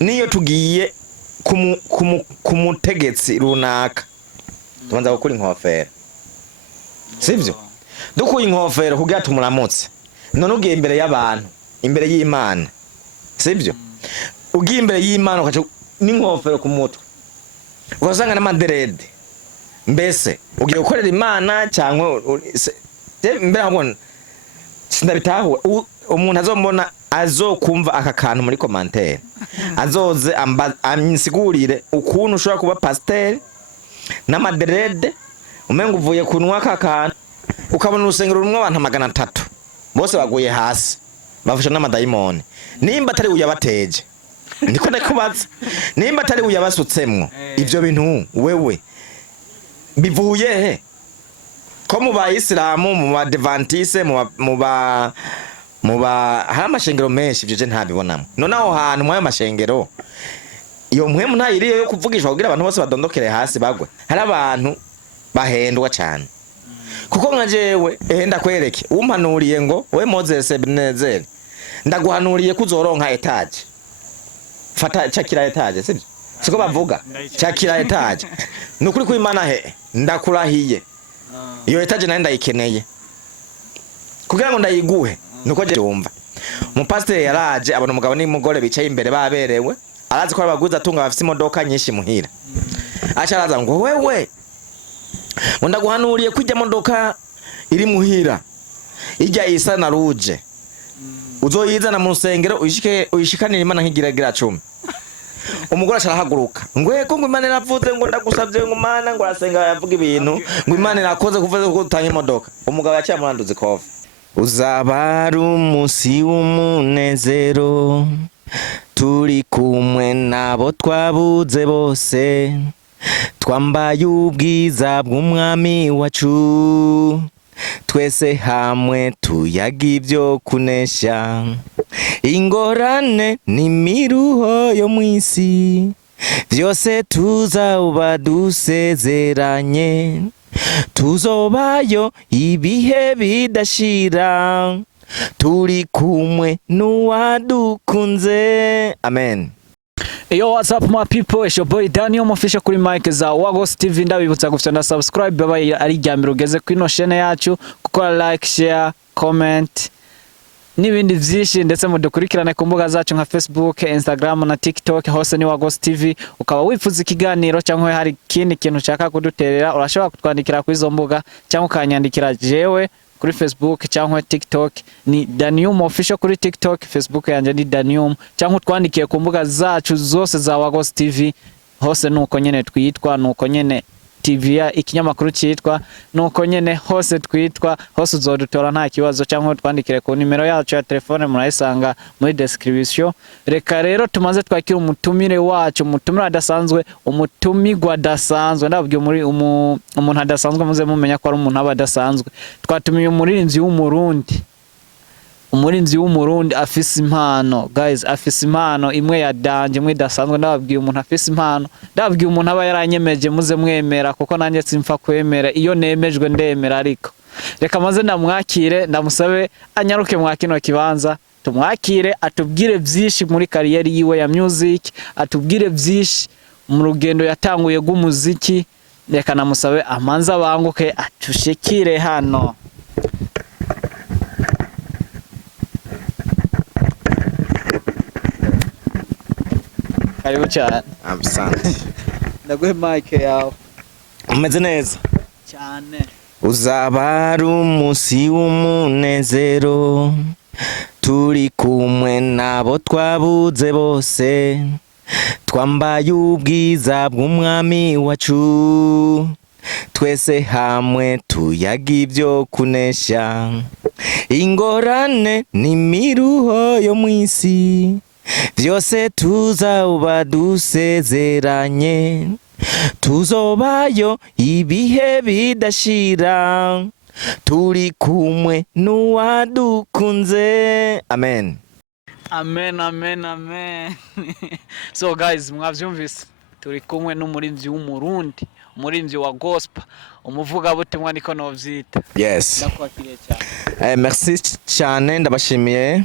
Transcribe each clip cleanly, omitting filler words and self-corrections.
niyo tugiye kumutegetsi runaka tubanza gukora inkofero sivyo dukuye inkofero kugira tumuramutse none ugiye imbere y'abantu imbere y'Imana sivyo ugiye imbere y'Imana ukaca n'inkofero ku mutwe ugasanga n'amaderede mbese ugiye gukorera Imana cyangwa mbere abona sindabitaho umuntu azombona azokumva aka kantu muri commentaire azoze ansigurire ukuntu ushobora kuba pasteur n'amaderede umenga uvuye kunwa aka kantu ukabona urusengero rumwe abantu 300 bose baguye hasi bafasha n'amadayimoni nimba atari uyabateje ndiko ndakubaza nimba atari uyabasutsemwo ivyo bintu wewe bivuye he ko mu bayisilamu mu badventiste mu ba hamashengero menshi ivyo je ntabibonamo none aho hantu mwayo mashengero iyo mpwemu ntayiriye yo kuvugishwa kugira abantu bose badondokere hasi bagwe hari abantu bahendwa cyane kuko nka jewe ndakwereke umpanuriye ngo we Moses Ebenezer ndaguhanuriye kuzoronka etage fata cyakira etage sibyo siko bavuga cyakira etage nukuri ku Imana he ndakurahiye iyo etage nayo ndayikeneye kugira ngo ndayiguhe nuko je yumva umupasiteri yaraje abona umugabo n'umugore bicaye imbere baberewe arazi ko abaguza atunga bafite imodoka nyinshi muhira asharaza ngo wewe ndaguhanuriye kujya modoka iri muhira ijya isa na ruje uzoyizana mu rusengero uyishikanira Imana nk'igiragira 10 umugore asharahaguruka ngo eko ngo Imana iravuze ngo ndagusabye ngo Imana ngo arasenga yavuga ibintu ngo Imana irakoze kuvuze ko utanga imodoka umugabo yaciye muranduze kova uzabara umunsi w'umunezero turi kumwe nabo twabuze bose twambaye ubwiza bw'umwami wacu twese hamwe tuyaga ibyo kunesha ingorane n'imiruho yo mwisi byose tuzaba dusezeranye tuzobayo ibihe bidashira turi kumwe n'uwadukunze amen. Yo, what's up my people, it's your boy Daniel Mofisha kuri mic za Wagos TV. Ndabibutsa gufyonda subscribe babaye ari ryambiro ugeze kuri no channel yacu, gukora like, share, comment n'ibindi byinshi, ndetse mudukurikirane ku mbuga zacu nka Facebook, Instagram na TikTok, hose ni Wagos TV. Ukaba wifuza ikiganiro cyangwa hari kindi kintu ushaka kuduterera, urashobora kutwandikira kuri izo mbuga cyangwa ukanyandikira jewe kuri Facebook cyangwa TikTok ni Danium Official kuri TikTok, Facebook yanje ni Danium, cyangwa utwandikiye ku mbuga zacu zose za Wagos TV, hose nuko nyene twitwa, nuko nyene TV ya ikinyamakuru cyitwa, nuko nyene hose twitwa, hose uzodutora nta kibazo, cyangwa twandikire ku nimero yacu ya telefone murayisanga muri description. Reka rero tumaze twakira umutumire wacu, umutumire adasanzwe, umutumigwa dasanzwe, ndabwiye muri umuntu adasanzwe muze mumenya ko ari umuntu abadasanzwe. Twatumiye umurinzi w'umurundi, umurinzi w'umurundi afise impano, guys, afise impano imwe ya danje, imwe dasanzwe. Ndababwiye umuntu afise impano, ndababwiye umuntu aba yaranyemeje muze mwemera, kuko nanjye simfa kwemera, iyo nemejwe ndemera. Ariko reka maze ndamwakire, ndamusabe anyaruke mwakino kibanza, tumwakire atubwire byinshi muri kariyeri yiwe ya music, atubwire byinshi mu rugendo yatanguye rw'umuziki. Reka namusabe amanza banguke atushikire hano. Karibu cyane. Absent. Ndaguhe mic yawe. Umeze neza Cyane. uzabara umunsi w'umunezero turi kumwe nabo twabuze bose twambaye ubwiza bw'umwami wacu twese hamwe tuyaga ibyo kunesha ingorane n'imiruho yo mwisi byose tuzaba dusezeranye tuzobayo ibihe bidashira turi kumwe n'uwadukunze amen. Amen, amen, amen. So guys, mwavyumvise turi kumwe n'umurinzi w'umurundi, umurinzi wa gospel, umuvuga butumwa niko novyita. Yes. Ndakwakiriye cyane. Merci cyane, ndabashimiye.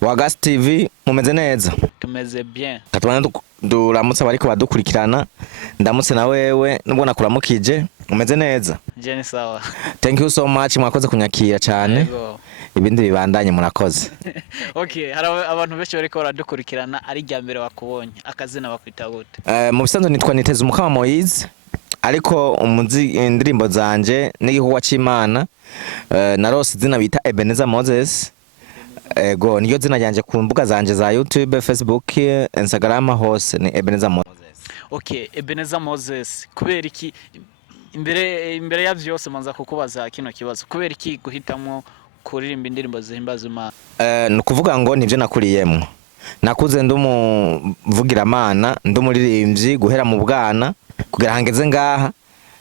Wagas TV mumeze neza? Tumeze bien. Katubana duramutse bariko badukurikirana. Ndamutse na wewe nubwo nakuramukije. Mumeze neza? Je ni sawa. Thank you so much mwakoze kunyakira cyane. Ibindi bibandanye murakoze. Okay, hari abantu benshi bariko baradukurikirana ari rya mbere bakubonye. Akazina bakwita gute? Mu bisanzwe nitwa Niteze Umukama Moise. Ariko indirimbo zanje n'igihugu cy'Imana narose izina bita Ebeneza Moses. Ego niyo zina ryanje ku mbuga zanje za YouTube, Facebook, Instagram hose ni Ebeneza Moses. Okay, Ebeneza Moses kubera iki imbere ya byose manza kukubaza kino kibazo kubera iki guhitamo kuririmba indirimbo zihimbaza Imana? Nukuvuga ngo nivyo nakuriyemwo. Nakuze ndumuvugiramana ndumuririmbyi guhera mu bwana kugira hangeze ngaha.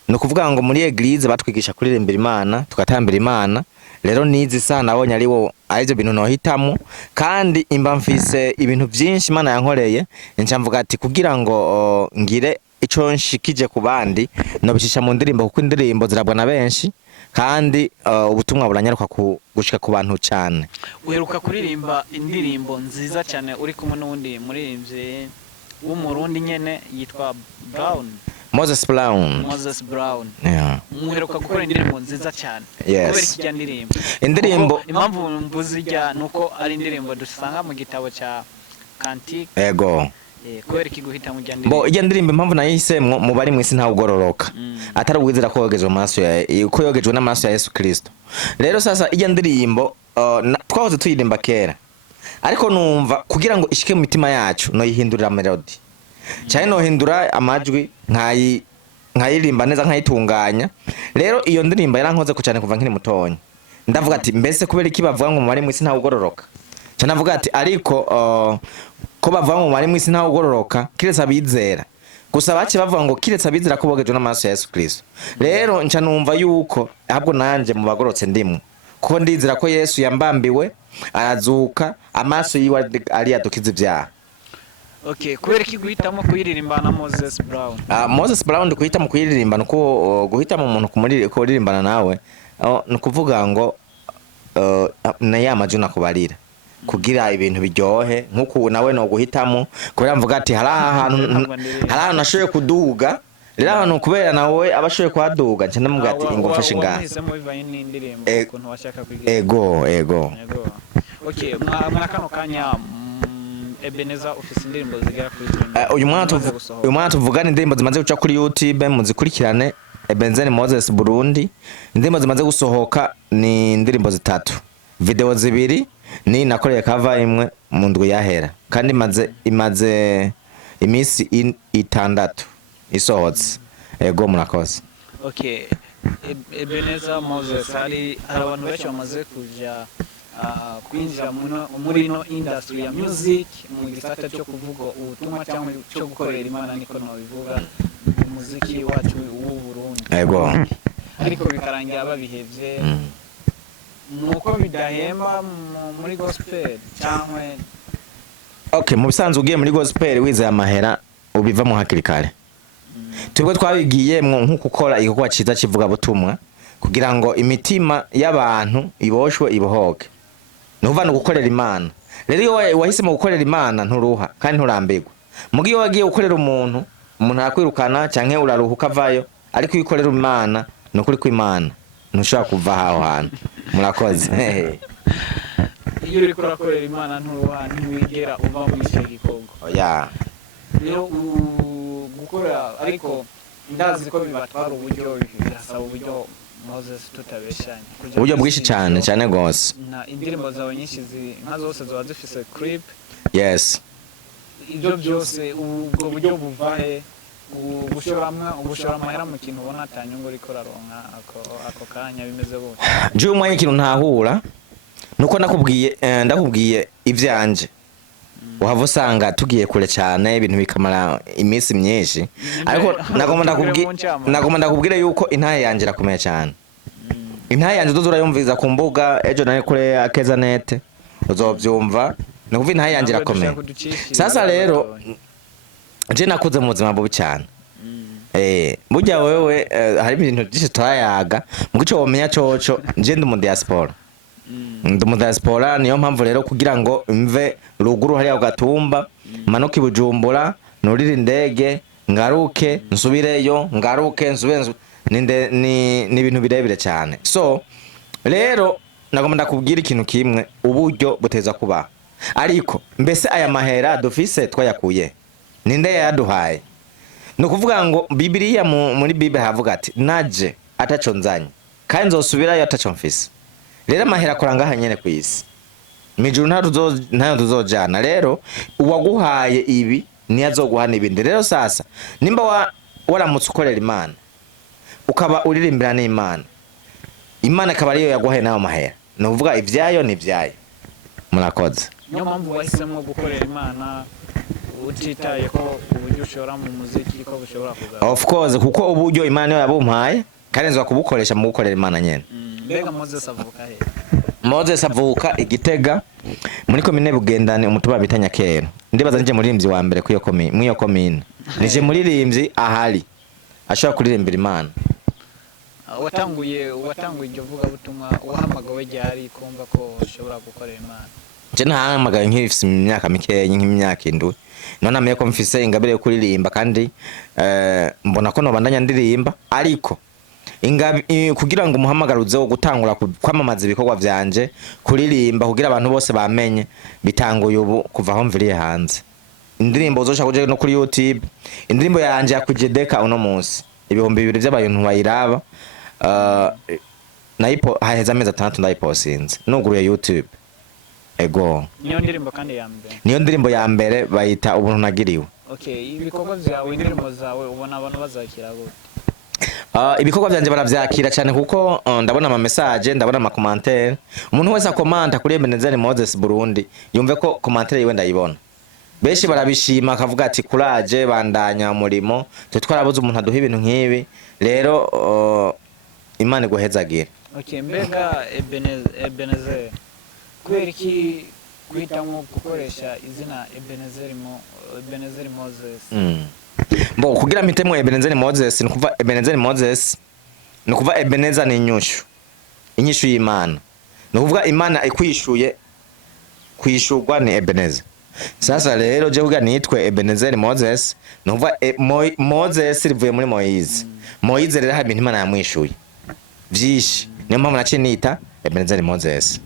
Nukuvuga ngo muri eglise batwigisha kuririmbira Imana tugatambira Imana. Rero nizi sana nabonye ariwo arivyo bintu nohitamo kandi imba mfise ibintu byinshi Imana yankoreye ncamvuga ati kugira ngo ngire ico nshikije ku bandi no bicisha mu ndirimbo kuko indirimbo zirabwa na benshi kandi ubutumwa buranyaruka gushika ku bantu cyane. Uheruka kuririmba indirimbo nziza cyane uri kumwe n'undi muririmbyi w'umurundi nyene yitwa Brown. Moses Brown. Yeah. Muheruka gukora indirimbo nziza cyane. Yes. Kubera iki ndirimbo? Indirimbo impamvu mbuzijya nuko ari indirimbo dusanga mu gitabo cya Cantique. Ego. Kubera iki guhita mu ndirimbo? Bo ijya ndirimbo impamvu nayihisemwo mu bari mwisi nta ugororoka. Atari ubwizera ko yogejwe amaso ya ko yogejwe n'amaso ya Yesu Kristo. Rero sasa ijya ndirimbo twahoze tuyirimba kera. Ariko numva kugira ngo ishike mu mitima yacu no yihindurira melody. Cyane no hindura amajwi nkayirimba neza nkayitunganya. Rero iyo ndirimbo yarankoze ku cyane kuva nkiri mutonya. Ndavuga ati mbese kubera iki bavuga ngo mu bari mwisi nta ugororoka. Cyane navuga ati ariko ko bavuga ngo mu bari mwisi nta ugororoka kiretse abizera. Gusa bace bavuga ngo kiretse abizera ko bogejwe n'amaso ya Yesu Kristo. Rero nca numva yuko ahubwo nanje mu bagorotse ndimwe. Kuko ndizera ko Yesu yambambiwe arazuka amaso yiwe ari yadukiza ibyaha. Okay, kubera iki guhitamo kuyiririmba na Moses Brown? Moses Brown guhitamo kuyiririmba nuko guhitamo umuntu kuririmbana nawe nukuvuga ngo na yamaje nakubarira kugira ibintu biryohe nkuko nawe no guhitamo kubera mvuga ati hari ahantu nashoye kuduga. Rero ahantu kubera nawe abashoye kwaduga nce ndamuga ati ingofashe ngaha. Ego. Okay, mwa kano kanya Ebeneza office indirimbo zigera kuri 10. Uyu mwana tuvugana indirimbo zimaze guca kuri YouTube muzikurikirane Ebeneza Moses Burundi. Indirimbo zimaze gusohoka ni indirimbo 3. Video 2 ni nakoreye cover imwe mu ndwi yahera kandi imaze imisi 6 isohotse. Ego murakoze. Okay, Ebeneza Moses hari abantu benshi bamaze kuja kwinjira muri no industry ya music mu gisata cyo kuvuga ubutumwa cyangwa cyo gukorera Imana niko no bivuga umuziki wacu w'u Burundi. Ego. Ariko bikarangira babihevye nuko bidahemba muri gospel cyangwa. Okay, mu bisanzwe ugiye muri gospel wizeye amahera ubivamo hakiri kare. Twebwe twabigiyemwo nkuko ukora igikorwa ciza kivuga butumwa kugira ngo imitima y'abantu iboshwe ibohoke. Nuva no gukorera Imana. Rero iyo wahisemo gukorera Imana nturuha kandi nturambirwa. Mugiye wagiye gukorera umuntu arakwirukana canke uraruhuka vayo ariko uyikorera Imana nukuri ko Imana ntushaka kuva aho hantu. Murakoze. Iyo uri gukorera Imana nturuha ntiwigera uva mu icyo gikorwa. Oya. Rero gukora ariko ndazi ko bibatwara uburyo birasaba uburyo Moses tutabeshanye. Uburyo bwishi cyane gose. Na indirimbo zawe nyinshi nka zose ziba zifise clip. Yes. Ibyo byose ubwo buryo buvahe ubushora amahera mu kintu ubona atanyungu uriko raronka ako kanya bimeze gute? Je umwanya ikintu ntahura nuko ndakubwiye ivyanje. Uhava usanga tugiye kure cyane ibintu bikamara iminsi myinshi ariko nagomba ndakubwire yuko intaye yanje irakomeye cyane. Intaye yanje uzurayumviza ku mbuga ejo nari kure akeza net uzovyumva nukuva intaye yanje irakomeye. Sasa rero je nakuze mu buzima bubi cyane. Burya wewe hari ibintu byinshi twayaga mu gico womenya coco je ndi mu diaspora. ndi mu diaspora, niyo mpamvu rero kugira ngo mve ruguru hariya ugatumba manuka Bujumbura nurira indege ngaruke nsubireyo ngaruke nsubire ni ibintu birebire cyane. So rero nagomba ndakubwira ikintu kimwe, uburyo buteza kuba, ariko mbese aya mahera dufise twayakuye ninde yaduhaye? Nukuvuga ngo Bibiliya muri Bible havuga ati naje ataco nzanye kandi nzosubirayo ataco mfise. Rero amahera akora ngaha nyene ku isi, mijuru ntayo tuzojana. Rero uwaguhaye ibi niyo azoguha n'ibindi. Rero sasa nimba waramutse ukorera Imana ukaba uririmbira n'Imana, Imana akaba ariyo yaguhaye nayo mahera, no kuvuga ivyayo ni ivyayo. Murakoze. Niyo mpamvu wahisemo gukorera Imana utitaye ko uburyo ushora mu muziki ko bushobora kugaruka. Of course, kuko uburyo Imana niyo yabumpaye kandi nzwa kubukoresha mu gukorera Imana nyene. Mbega Moses avuka he? Moses avuka Igitega muri komine Bugendane, umutuba bita Nyakero. Ndibaza nije muririmbyi wa mbere kuyo komine, mwiyo komine. Nije muririmbyi ahari ashobora kuririmbira Imana. Watanguye iryo vuga butumwa wahamagawe ryari kumva ko ushobora gukorera Imana? Je nahamagaye nk'ifise imyaka mikeya nk'imyaka 7. None amenye ko mfise ingabire yo kuririmba kandi mbona ko nobandanya ndirimba, ariko kugira ngo umuhamagaruze wo gutangura kwamamaza ibikorwa vyanje kuririmba kugira abantu bose bamenye bitanguye ubu kuva aho mviriye hanze. Indirimbo uzosha kuje no kuri YouTube, indirimbo yanje yakujedeka uno munsi 2,000 by'abantu bayiraba, nayipo haheza amezi 6 ndayiposinze nuguruye YouTube. Ego niyo ndirimbo kandi ya mbere, niyo ndirimbo ya mbere bayita ubuntu nagiriwe. Okay, ibikorwa vyawe indirimbo zawe ubona abantu bazakira gute? Ibikorwa byanje baravyakira cyane kuko ndabona ama message, ndabona ama commentaire. Umuntu wese akomanta kuri Ebenezer Moses Burundi yumve ko commentaire yiwe ndayibona. Beshi barabishima akavuga ati courage bandanya umurimo, twe twarabuze umuntu aduha ibintu nk'ibi. Rero Imana iguhezagira. Okay, mbega Ebenezer kubera iki guhitamo gukoresha izina Ebenezer Moses? Bo kugira mpitemo Ebenezer Moses nukuva Ebenezer Moses nukuva Ebenezer ni inyishu y'Imana, nukuvuga Imana ikwishuye kwishurwa ni Ebenezer. Sasa rero je kugira nitwe Ebenezer Moses nukuva Moses rivuye muri Moise. Moise rero hari Imana yamwishuye vyishi, niyo mpamvu naciye nita Ebenezer Moses.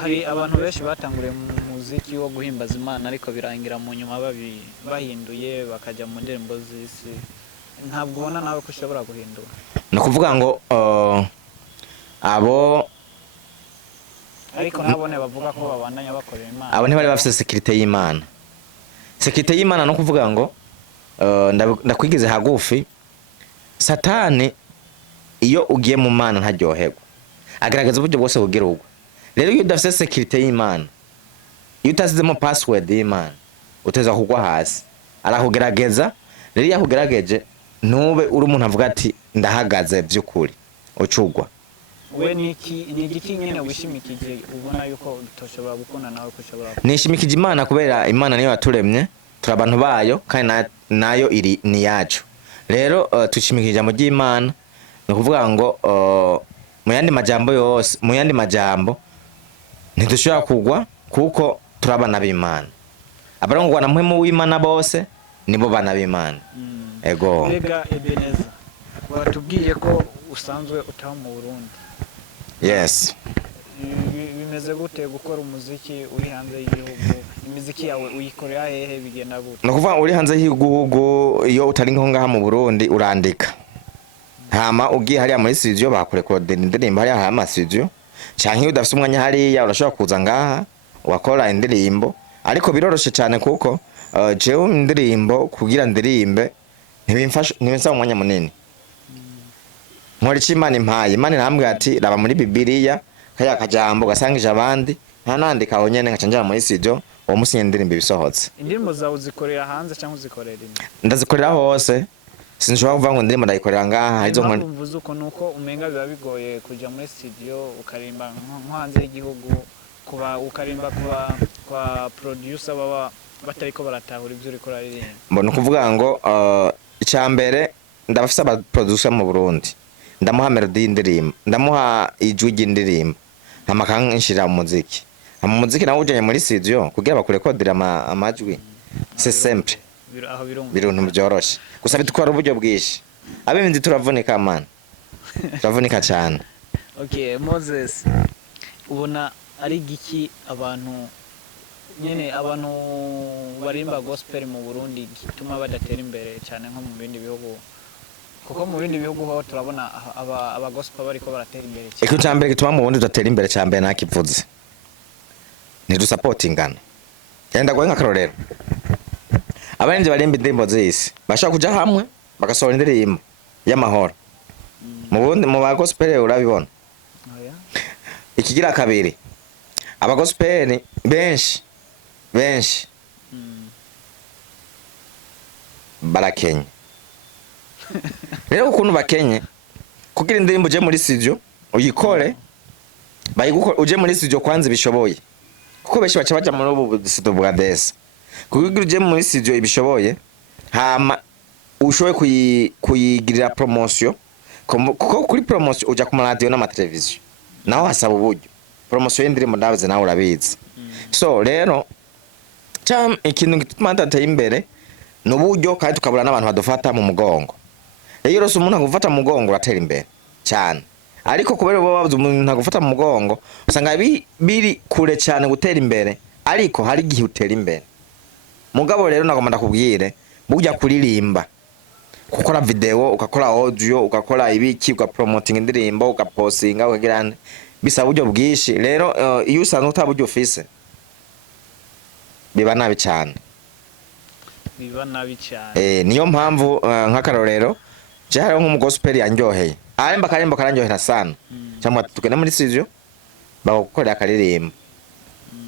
Hari abantu benshi batanguriye mu muziki wo guhimbaza Imana ariko birangira mu nyuma bahinduye bakaja mu ndirimbo z'isi. Ntabwo ubona nawe ko ushobora guhindura? No kuvuga ngo abo ariko nabone bavuga ko babandanya bakorera Imana, abo ntibari bafite security y'Imana. Security y'Imana no kuvuga ngo ndakwigize hagufi. Satani iyo ugiye mu Mana ntaryoherwa, agaragaza uburyo bwose bugerugwa. Rero iyo udafite security y'Imana, iyo utasizemo password y'Imana, uteza kugwa hasi. Arakugerageza, rero yakugerageje ntube uri umuntu avuga ati ndahagaze by'ukuri, ucugwa. We ni igiki nyene wishimikije ubona yuko utoshobora gukunda nawe ko ushobora? Nishimikije Imana kubera Imana niyo yaturemye, turi abantu bayo kandi nayo iri ni yacu. Rero tushimikije mu by'Imana, no kuvuga ngo mu yandi majambo yose, mu yandi majambo ntidushobora kugwa kuko turabana b'Imana. Abarangwa na muhemu w'Imana bose nibo bana b'Imana. Ego. Mbega Ebenezer, watubwiye ko usanzwe utaho mu Burundi. Yes. Bimeze gute gukora umuziki uri hanze y'igihugu? Imiziki yawe uyikorera hehe bigenda gute? No kuvuga uri hanze y'igihugu iyo utari nko ngaha mu Burundi urandika. Hama ugiye hariya muri studio bakurekode indirimbo hariya hama studio. Canke iyo udafite umwanya hariya urashobora kuza ngaha wakora indirimbo, ariko biroroshe cyane kuko jewe indirimbo kugira ndirimbe ntibimfasha umwanya munini. Nkora iki Imana impaye, Imana irambwira ati raba muri Bibiliya kaya kajambo gasangije abandi, ntanandika aho nyene nkaca njya muri studio uwo musi indirimbo bisohotse. Indirimbo zawe uzikorera hanze cyangwa uzikorera ine? Ndazikorera hose, sinshobora kuvuga ngo indirimbo ndayikorera ngaha. Izo nkora mvuze uko nuko umenga biba bigoye kuja muri studio ukarimba nko hanze y'igihugu, kuba ukarimba kwa producer baba batariko baratahura ibyo uri koraririmba. Mbona kuvuga ngo icyambere ndabafisa aba producer mu Burundi ndamuha melody y'indirimbo, ndamuha ijwi ry'indirimbo, hama kanshira mu muziki. Mu muziki nawe ujanye muri studio kugira bakurekodera amajwi. C'est simple. aho Biruntu byoroshe. Gusa bitwara uburyo bwishi. Abimvye turavunika man. Turavunika cyane. Okay, Moses. Ubona ari giki abantu nyene abantu barimba gospel mu Burundi gituma badatera imbere cyane nko mu bindi bihugu? Kuko mu bindi bihugu ho turabona aba gospel bariko baratera imbere cyane. Icyo cyambere gituma mu Burundi tudatera imbere cyambere nakivuze. Ni du supportingana. Yenda gwe nkakarorero. Abarinzi barimba indirimbo z'isi bashaka kuja hamwe bagasohora indirimbo y'amahoro. Mu Burundi mu ba gospel urabibona. Oya. Ikigira kabiri. Aba gospel benshi barakenye. Rero ukuntu bakenye kugira indirimbo uje muri studio uyikore bayigukora uje muri studio kwanza bishoboye. Kuko benshi baca baja muri ubu studio bwa desa. Kugira uje muri studio ibishoboye hama ushoboye kuyigirira promotion. Kuko kuri promotion uja ku radio n'ama television. Naho hasaba uburyo. Promotion y'indirimbo ndabaze nawe urabizi. So rero ikintu gituma tudatera imbere n'uburyo kandi tukabura n'abantu badufata mu mugongo. Iyo rose umuntu agufata mu mugongo uratera imbere cyane. Ariko kubera bo bavuze umuntu agufata mu mugongo usanga biri kure cyane gutera imbere, ariko hari gihe utera imbere. Mugabo rero nagomba ndakubwire burya kuririmba, gukora video, ukakora audio, ukakora ibiki, ugapromoting indirimbo, ugapostinga, ukagirana bisaba uburyo bwishi. Rero iyo usanzwe utaburyo ufise biba nabi cyane. Niyo mpamvu nk'akarorero je hariho nk'umugospel yanjyoheye karimba karanjyohera sana cyangwa tugenda muri studio bagukorera akaririmbo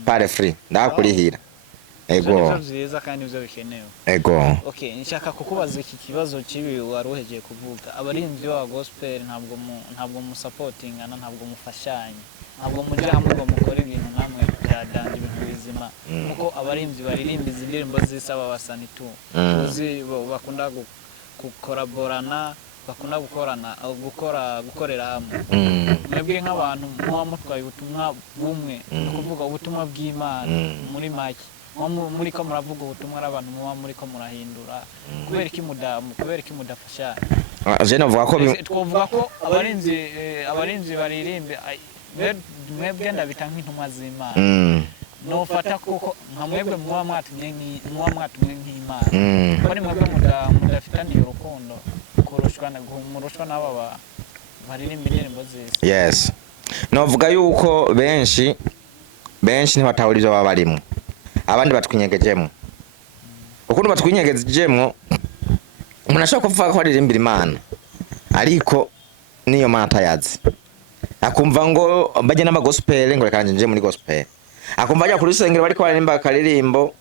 pare free ndakurihira. Ego nziza kandi ivyo bikenewe. Ego okay, nshaka kukubaza iki kibazo kibi waruhejeye kuvuga. Abarinzi ba gospel ntabwo mu supportingana, ntabwo mufashanye, ntabwo muje hamwe ngo mukore ibintu namwe byadanje ibintu bizima. Kuko abarinzi baririmba indirimbo zisaba basani tu uzi bakunda gukoraborana, bakunda gukorera hamwe. Mwebwe nk'abantu muba mutwaye ubutumwa bumwe, kuvuga ubutumwa bw'Imana muri make, muri ko muravuga ubutumwa abantu muba muri ko murahindura. Kubera iki mudafasha? Je navuga ko twovuga ko abarinzi baririmbe mwebwe ndabita nk'intumwa z'Imana. Nofata kuko nka mwebwe muba mwatumye nk'Imana. Bari mwebwe mudafitaniye urukundo murushwa n'aba baririmba indirimbo z'isi. Yes. Novuga yuko benshi ntibatahura ibyo baba barimo. Abandi batwinyegejemo. Ukuntu batwinyegejemo umuntu ashaka kuvuga ko aririmbira Imana, ariko niyo Mana atayazi. Akumva ngo bajye n'ama gospel ngo reka nje muri gospel. Akumva ajya kuri sengero bariko baririmba akaririmbo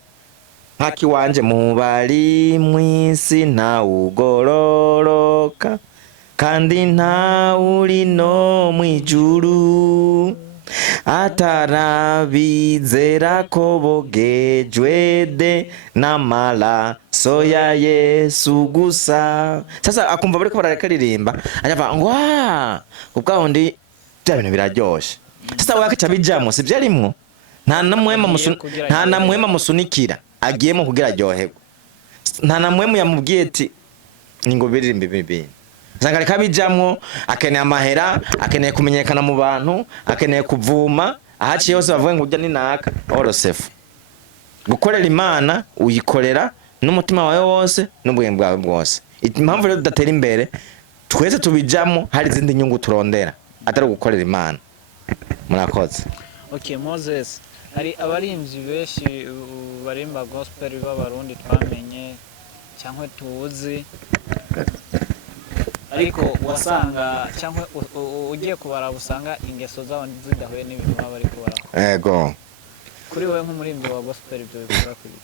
haki wanje mubari mwisi nta ugororoka kandi nta uri no mwijuru atarabizera ko bogejwe de n'amaraso ya Yesu gusa. Sasa akumva bariko barakaririmba ajavuga ngo ubwaho ndi bya bintu biraryoshe. Sasa wakaca bijamo si byarimwo nta namwema musunikira agiyemo kugira aryoherwe. Nta namwema yamubwiye ati ngo biririmbe bibi. Usanga reka bijamwo akeneye amahera, akeneye kumenyekana mu bantu, akeneye kuvuma, ahaciye hose bavuga ngo ujya ninaka. Orosefu gukorera Imana uyikorera n'umutima wawe wose n'ubwenge bwawe bwose. Impamvu rero tudatera imbere twese tubijamo hari izindi nyungu turondera atari gukorera Imana. Murakoze. Okay, Moses, hari abarinzi benshi barimba gospel b'abarundi twamenye cyangwa tuzi, ariko wasanga cyangwa ugiye kubara usanga ingeso zabo zidahuye n'ibintu baba bari kubara. Ego. Kuri wewe nk'umurimbyi wa gospel ibyo bikora kuri?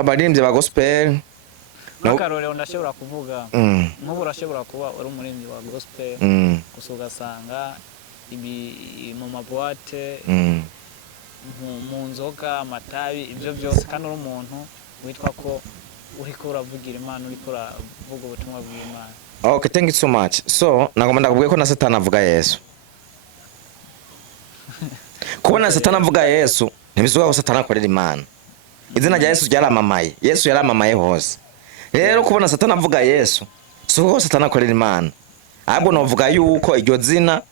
Abarinzi ba gospel n'akarorero ndashobora kuvuga nk'ubu urashobora kuba uri umurimbyi wa gospel gusa ugasanga ibi mu mabuwate mu nzoga amatabi ibyo byose, kandi uri umuntu witwa ko uriko uravugira Imana, uriko uravuga ubutumwa bw'Imana. Okay, thank you so much. So nagomba ndakubwiye ko na Satani avuga Yesu. Kubona Satani avuga Yesu ntibisubiza ko Satani akorera Imana. Izina rya Yesu ryaramamaye. Yesu yaramamaye hose. Rero kubona Satani avuga Yesu suko ko Satani akorera Imana. Ahubwo novuga yuko iryo zina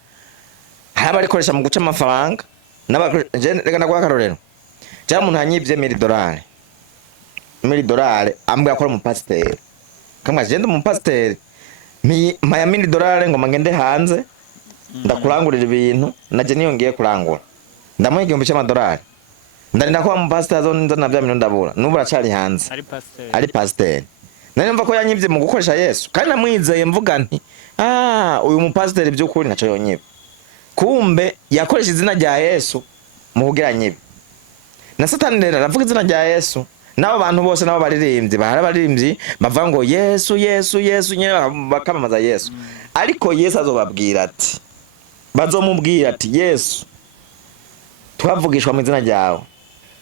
haba rikoresha mu guca amafaranga reka ndaguha akarorero. Cyangwa umuntu yanyibye $1,000,000 ambwira ko ari umupasiteri. Kamwe agenda umupasiteri maya $1,000,000 ngo mangende hanze ndakurangurira ibintu naje niyongiye kurangura ndamuha $1,000,000 ndarinda ko umupasiteri azonza na bya bintu ndabura nubu aracari hanze ari pasiteri nari mva ko yanyibye mu gukoresha Yesu kandi namwizeye mvuga nti uyu mupasiteri by'ukuri naco yonyiba kumbe yakoresha izina rya Yesu mu kugira nyibe na Satani rero aravuga izina rya Yesu nabo bantu bose nabo baririmbyi barabarimbyi bavuga ngo Yesu Yesu Yesu nyene bakamamaza Yesu ariko Yesu azobabwira ati bazomubwira ati Yesu twavugishwa mu izina ryawe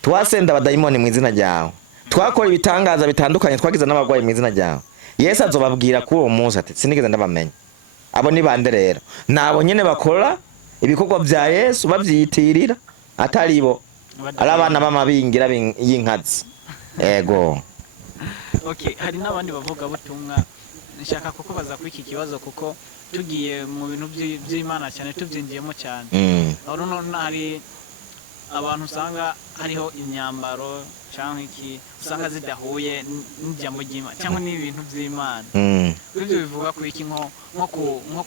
twasenda abadayimoni mu izina ryawe twakora ibitangaza bitandukanye twagize n'abagwayi mu izina ryawe Yesu azobabwira ko uwo munsi ati sinigeze ndabamenya abo ni bande rero nabo nyene bakora ibikorwa bya Yesu bavyitirira atari bo ari abana b'amabingira y'inkazi ego. Okay, hari n'abandi bavuga butumwa nshaka kukubaza kuri iki kibazo kuko tugiye mu bintu by'Imana cyane tubyinjiyemo cyane. Aho hari abantu usanga hariho imyambaro cyangwa iki usanga zidahuye n'ijambo ry'Imana cyangwa n'ibintu by'Imana. Ibyo bivuga ku iki nko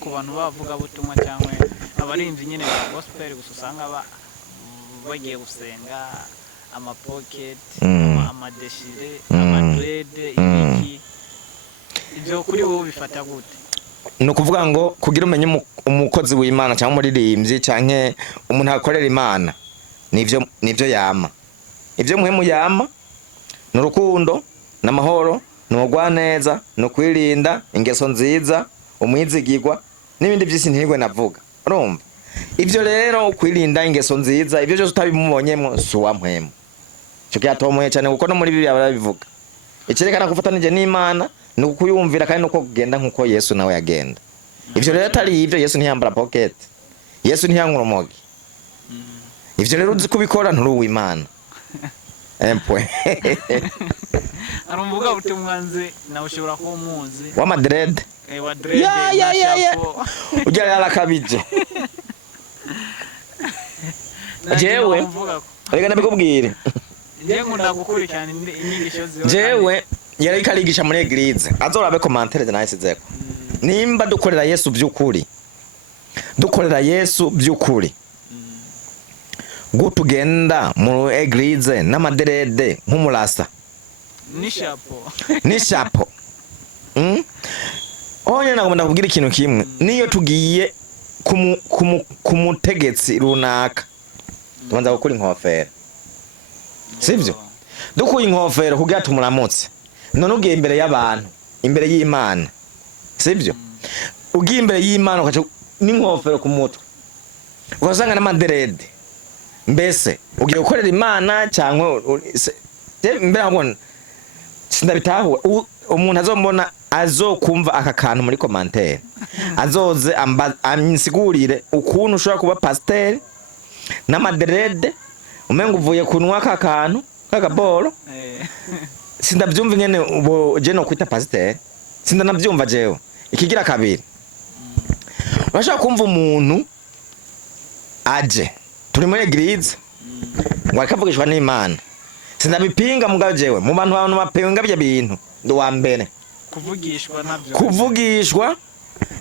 ku bantu bavuga butumwa cyangwa abarinzi nyene ba gospel gusa usanga bagiye gusenga amapocket amadeshire amadrede ibiki ibyo kuri wowe bifata gute? No kuvuga ngo kugira umenye umukozi w'Imana cyangwa umuririmbyi canke umuntu akorera Imana nivyo yama ivyo muhemu yama n'urukundo n'amahoro n'ugwaneza no kwirinda ingeso nziza umwizigirwa n'ibindi byisi ntirwe navuga urumva ivyo rero kwirinda ingeso nziza ivyo byose utabimubonyemo suwa mpwemo cyo cyatomoye cyane kuko no muri Bibiliya barabivuga ikirekana gufatanije n'Imana no kuyumvira kandi no kugenda nkuko Yesu nawe yagenda ivyo rero atari ivyo Yesu ntiyambara pocket Yesu ntiyankura umogi ivyo rero uzi kubikora nturi Imana empwe arumvuga utumwanze nawe ushobora ko umuzi wa Madrid wa dread ya ujya yarakabije jewe reka nabikubwire nkunda gukurikirana inyigisho ziwe jewe yari karigisha muri eglise azorabe commentaire zanayisizeko nimba dukorera Yesu by'ukuri gutugenda mu eglise n'amaderede nk'umurasa nishapo oya nagomba kubwira ikintu kimwe niyo tugiye kumutegetsi runaka tubanza gukora inkofero sivyo dukuye inkofero kugira tumuramutse none ugiye imbere y'abantu imbere y'Imana sivyo ugiye imbere y'Imana ukaca n'inkofero ku mutwe ugasanga n'amaderede mbese ugiye gukorera Imana cyangwa mbere ngone sindabitahuwe umuntu azombona azokumva aka kantu muri commentaire azoze ansigurire ukuntu ushobora kuba pasteur n'amaderede umengo uvuye kunwa aka kantu kagaboro sindabyumva nyene ubo je no kwita pasteur sindanabyumva jewe ikigira kabiri urashaka kumva umuntu aje turi muri eglise ngo akavugishwa n'Imana sindabipinga mugabo jewe mu bantu bapenga bya bintu ndo wa mbere kuvugishwa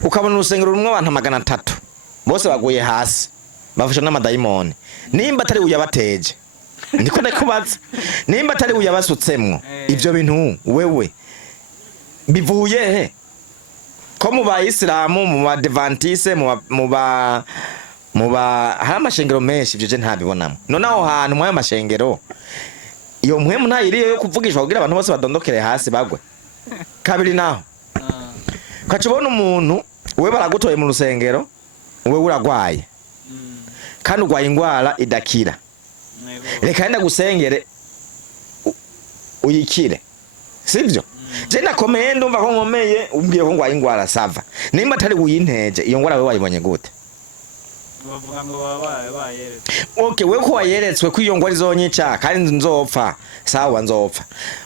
ukabona urusengero rumwe abantu 300 bose baguye hasi bafasha n'amadayimoni nimba atari uyabateje ndiko ndakubaza nimba atari uyabasutsemwo ivyo bintu wewe bivuye he ko mu bayisilamu mu badventiste mu ba hari amashengero menshi ivyo je ntabibonamo none aho hantu mu mashengero iyo mpwemu ntayiriyo yo kuvugishwa kugira abantu bose badondokere hasi bagwe kabiri naho kacubona umuntu we baragutoye mu rusengero we uragwaye kandi ugwaye ingwara idakira reka yenda gusengere uyikire sivyo je nakomeye ndumva ko nkomeye umbwiye ko ngwaye ingwara sava nimba atari uyinteje iyo ngwara we wayibonye gute bavuga ngo baba bayeretse okay we ko wayeretswe ko iyo ngwara izonyica kandi nzopfa sawa nzopfa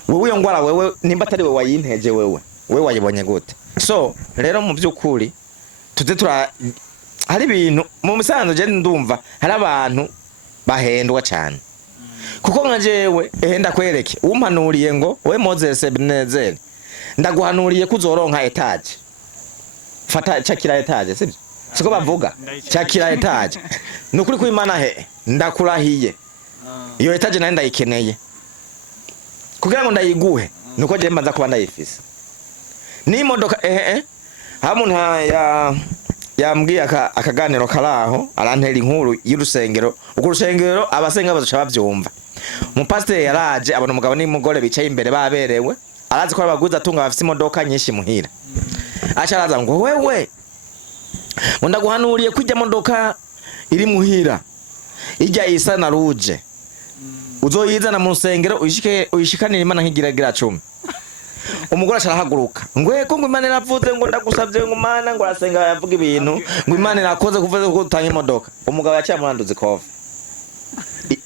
wewe iyo ngwara wewe nimba atari we wayinteje wewe wayibonye gute so rero mu byukuri tuze hari ibintu mu musanzo je ndumva hari abantu bahendwa cyane kuko nka jewe ndakwereke umpanuriye ngo we Moses Ebenezer ndaguhanuriye kuzoronka etage fata chakira etage sibyo siko bavuga chakira etage nukuri ko Imana ndakurahiye iyo etage nayo ndayikeneye kugira ngo ndayiguhe nuko je mbanza kuba ndayifise ni imodoka hamuntu yambwiye akaganiro karaho arantera inkuru y'urusengero uko urusengero abasenga bazoca bavyumva umupasiteri yaraje abona umugabo n'umugore bicaye imbere baberewe arazi ko abaguzi atunga bafite imodoka nyinshi muhira acha araza ngo wewe ngo ndaguhanuriye kujya modoka iri muhira ijya isa na ruje uzoyizana mu rusengero uyishikanira Imana nk'igiragira 10 umugore asharahaguruka ngo eko ngo Imana iravuze ngo ndagusabye ngo Imana ngo arasenga yavuga ibintu ngo Imana irakoze kuvuze ko utanga imodoka umugabo yaciye amuranduze kova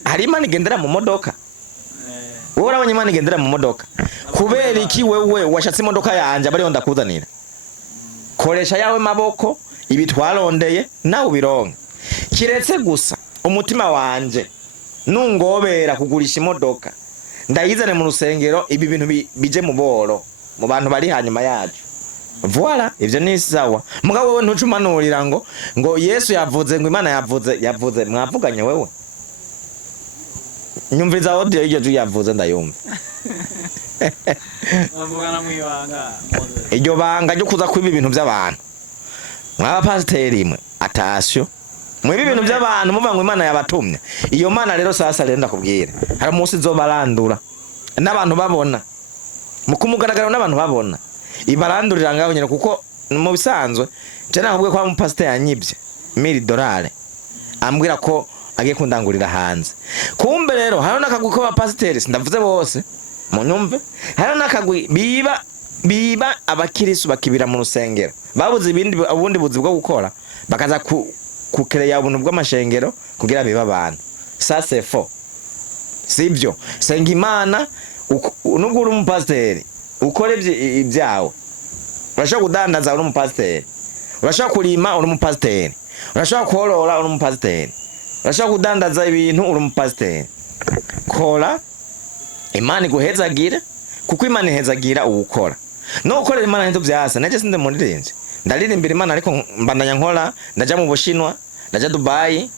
hari Imana igendera mu modoka wowe urabonye Imana igendera mu modoka kubera iki wewe washatse imodoka yanje abari ndakuzanira koresha yawe maboko ibitwarondeye nawe ubironke kiretse gusa umutima wanje nungobera kugurisha imodoka ndayizane mu rusengero ibi bintu bije mu boro mu bantu bari hanyuma yacu voilà ivyo ni sawa mugabo wewe ntucumanurira ngo Yesu yavuze ngo Imana yavuze mwavuganye wewe nyumviza audio iyo yavuze ndayumva bavugana mu ibanga iryo banga ryo kuza kwiba ibintu by'abantu mwaba pasiteri mwe atasyo mwiba ibintu by'abantu muvuga ngo Imana yabatumye iyo Mana rero sasa rero ndakubwira hari umunsi zobarandura n'abantu babona mu kumugaragaro n'abantu babona ibarandurira ngaho nyine kuko mu bisanzwe je nakubwiye ko umupasiteri yanyibye $1000 ambwira ko agiye kundangurira hanze kumbe rero hari nakagwi ko abapasiteri sindavuze bose mu nyumve hari nakagwi biba abakirisu bakibira mu rusengero babuze ubundi buzi bwo gukora bakaza kukereya ubuntu bw'amashengero kugira biba abantu ça c'est faux sibyo senga Imana nubwo uri umupasiteri ukore ibyawe urashaka kudandaza uri umupasiteri urashaka kurima uri umupasiteri urashaka korora uri umupasiteri urashaka kudandaza ibintu uri umupasiteri kora Imana iguhezagira kuko Imana ihezagira ubukora no gukorera Imana nto byasa naje sinde murirenje ndaririmbira Imana ariko mbandanya nkora ndaja mu Bushinwa ndaja Dubai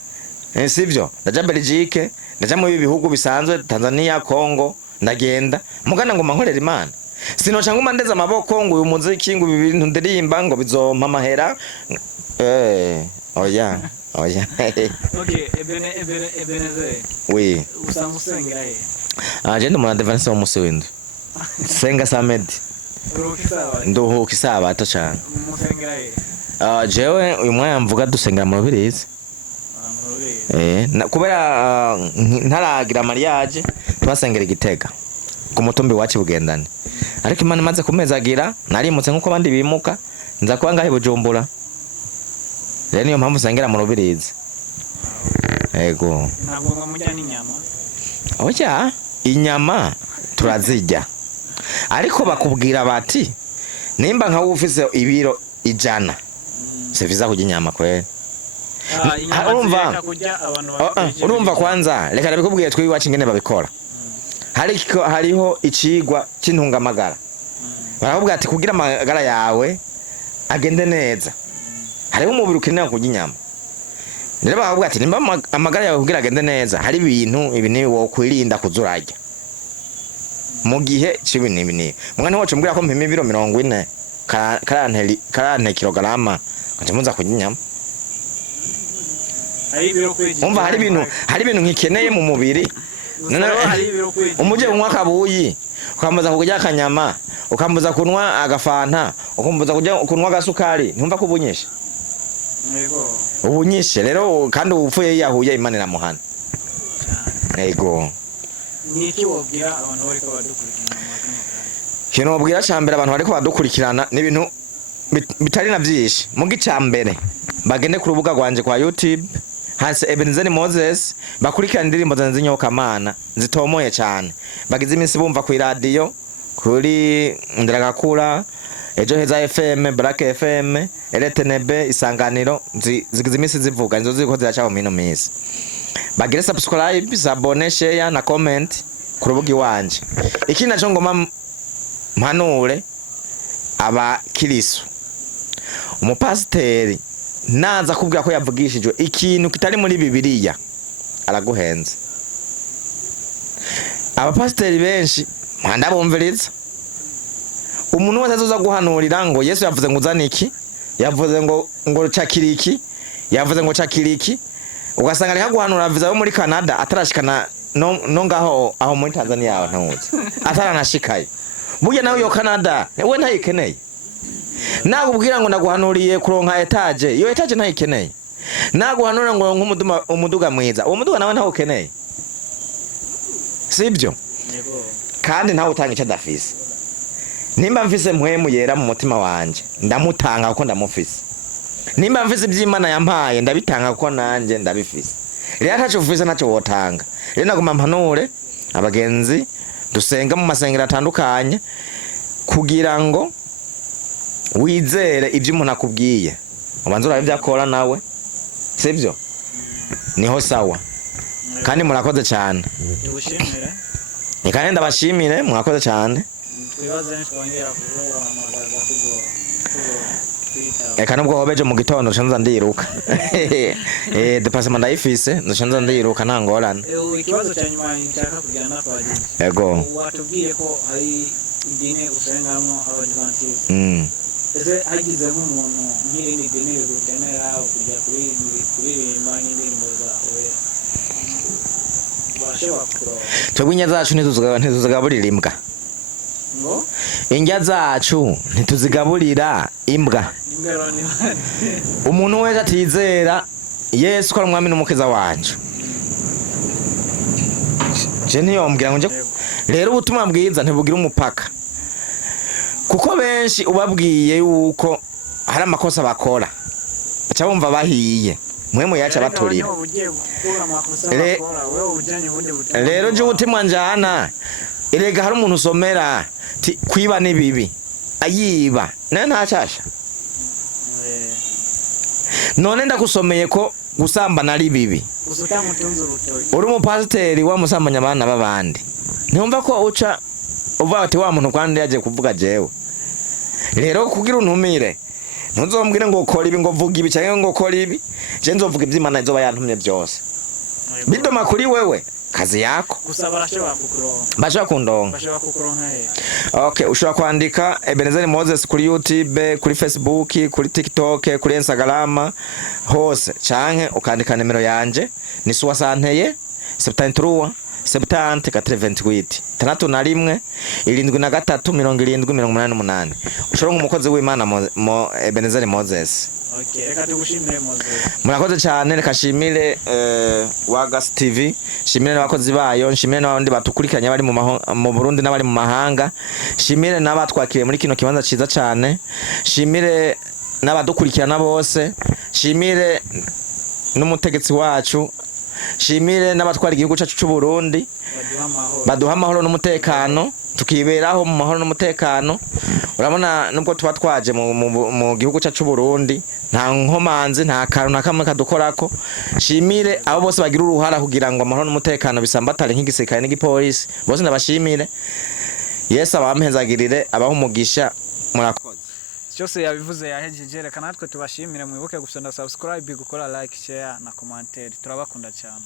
sivyo ndaja Belgique ndaja mu bihugu bisanzwe Tanzania Congo ndagenda mugana ngo mankorera Imana sinoca nguma ndeza amaboko ngo uyu muziki ngo ibintu ndirimba ngo bizompa amahera oya okay Ebenezer oui usanzwe usengera he je ndo mwana Advance wo musi w'indwi senga samedi nduhuka isabato cyane umusengera he jewe uyu mwanya mvuga dusengera mu Rubirizi kubera ntaragira mariage twasengera Igitega ku mutumbi wacu Bugendane ariko Imana imaze kumezagira narimutse nkuko abandi bimuka nza kuba ngahe Bujumbura rero niyo mpamvu sengera mu Rubirizi yego ntabwo ngamujya n'inyama oya inyama turazijya ariko bakubwira bati nimba nka ufise ibiro 100 seviza kujya inyama kweli urumva kwanza reka nabikubwiye twiwacu ingene babikora hariho icigwa cy'intungamagara barakubwira ati kugira amagara yawe agende neza hariho umubiri ukeneye kujya inyama rero bakubwira ati nimba amagara yawe kugira agende neza hari ibintu ibi ni wo kwirinda kuzurajya mu gihe cy'ibintu mwana wacu mbwira ko mpima ibiro 40 karante kilograma kanje muza kujya inyama umva hari ibintu nkikeneye mu mubiri umuje kunywa akabuyi ukambuza kujya akanyama ukambuza kunwa agafanta ukambuza kujya kunwa agasukari ntumva ko ubunyishe ubunyishe rero kandi upfuye yahuye Imana iramuhana yego niki wobwira abantu bari ko badukurikira Kino mubwira cyambere abantu bariko badukurikirana n'ibintu bitari na byinshi. Mugi cyambere bagende ku rubuga rwanje kwa YouTube hasi Ebenezer Moses bakurikirana indirimbo zanjye z'inyokamana zitomoye cyane. Bagize iminsi bumva ku radio kuri Ndiragakura, Ejo Heza FM, Black FM, RTNB, Isanganiro zigize iminsi zivuga nizo ziko ziracaho mino minsi. Bagire subscribe, abone, share na comment ku rubuga wanje. Iki naco ngoma mpanure aba kirisu. Umupasiteri naza kubwira ko yavugishijwe ikintu kitari muri Bibiliya araguhenze. Abapasiteri benshi ndabumviriza. Umuntu wese azoza guhanurira ngo Yesu yavuze ngo uzane iki, yavuze ngo cakiriki, yavuze ngo cakiriki, ugasanga ari guhanura avuze abo muri Canada atarashikana no ngaho aho muri Tanzania yawe ntuzi ataranashikaye. Burya nawe yo Canada we ntayikeneye. Nakubwira ngo naguhanuriye kuronka etage, iyo etage ntayikeneye. Naguhanura ngo umuduga mwiza, uwo muduga nawe ntawukeneye. Sibyo? Kandi ntawe utanga icyo adafise. Nimba mfise mpwemu yera mu mutima wanje ndamutanga kuko ndamufise. Nimba mfise iby'Imana yampaye ndabitanga kuko nanje ndabifise. Rero ntaco ufise ntaco wotanga. Rero naguma mpanure abagenzi dusenga mu masengero atandukanye kugira ngo wizere ibyo umuntu akubwiye. Ubanza urabe byakora nawe. Sibyo? Niho sawa. Kandi murakoze cyane. Tugushimire. Nikane ndabashimire murakoze cyane. Twibaze nitwongera kuvuga amagaza kugo Eka nubwo hobeje mu gitondo nshanza ndiruka. Departement ndayifise nshanza ndiruka nta ngorane. Ikibazo cya nyuma nshaka kujyana kwa Dini. Yego. Watubwiye ko hari idini usengamo abadivantiste. Ese hagize nk'umuntu nk'irindi dini rigukenera kujya kuririmba n'indirimbo zawe bashobora kuroba. Twebwe injya zacu ntituzigaburira imbwa. Ngo? Injya zacu ntituzigaburira imbwa. Umuntu wese atizera Yesu ko ari umwami n'umukiza wacu. Je ntiyombwira ngo nje. Rero ubutumwa bwiza ntibugira umupaka. Kuko benshi ubabwiye yuko hari amakosa bakora. Aca bumva bahiye. Mwemu yaca baturira. Rero je ubutumwa njana. Erega hari umuntu usomera kwiba ni bibi. Ayiba. Naye ntacasha. None ndakusomeye ko gusambana ari bibi. Uri umupasiteri wa musambanya abana babandi. Ntumva ko uca uva ati wa muntu kwandi yaje kuvuga jewe. Rero kugira untumire ntuzombwire ngo ukora ibi ngo vuga ibi cyangwa ngo ukora ibi. Je nzovuga iby'Imana izoba yantumye byose. Bidoma kuri wewe kazi yako. Gusa barashobora kukuronka. Bashobora kundonka. Bashobora kukuronka he? Okay, ushobora kwandika Ebenezer Moses kuri YouTube, kuri Facebook, kuri TikTok, kuri Instagram hose canke ukandika nimero yanje ni 61 73 70 88 31 73 70 ushobora nk'umukozi w'Imana Ebenezer Moses. Okay, reka tugushimire Moses. Murakoze cyane, reka shimire Wagas TV, shimire n'abakozi bayo, shimire n'abandi batukurikiranye bari mu Burundi n'abari mu mahanga, shimire n'abatwakiriye muri kino kibanza ciza cyane, shimire n'abadukurikirana bose, shimire n'umutegetsi wacu, shimire n'abatwara igihugu cyacu cy'u Burundi baduha amahoro n'umutekano tukiberaho mu mahoro n'umutekano. Urabona nubwo tuba twaje mu gihugu cyacu Burundi nta nkomanzi nta kantu nakamwe kadukorako. Shimire abo bose bagira uruhara kugira ngo amahoro n'umutekano bisambatare nk'igisirikare n'igipolisi bose ndabashimire. Yesu abamhezagirire abaho umugisha murakoze. Cyose yabivuze yahejeje, reka natwe tubashimire. Mwibuke gusonda subscribe, gukora like, share na commentaire. Turabakunda cyane.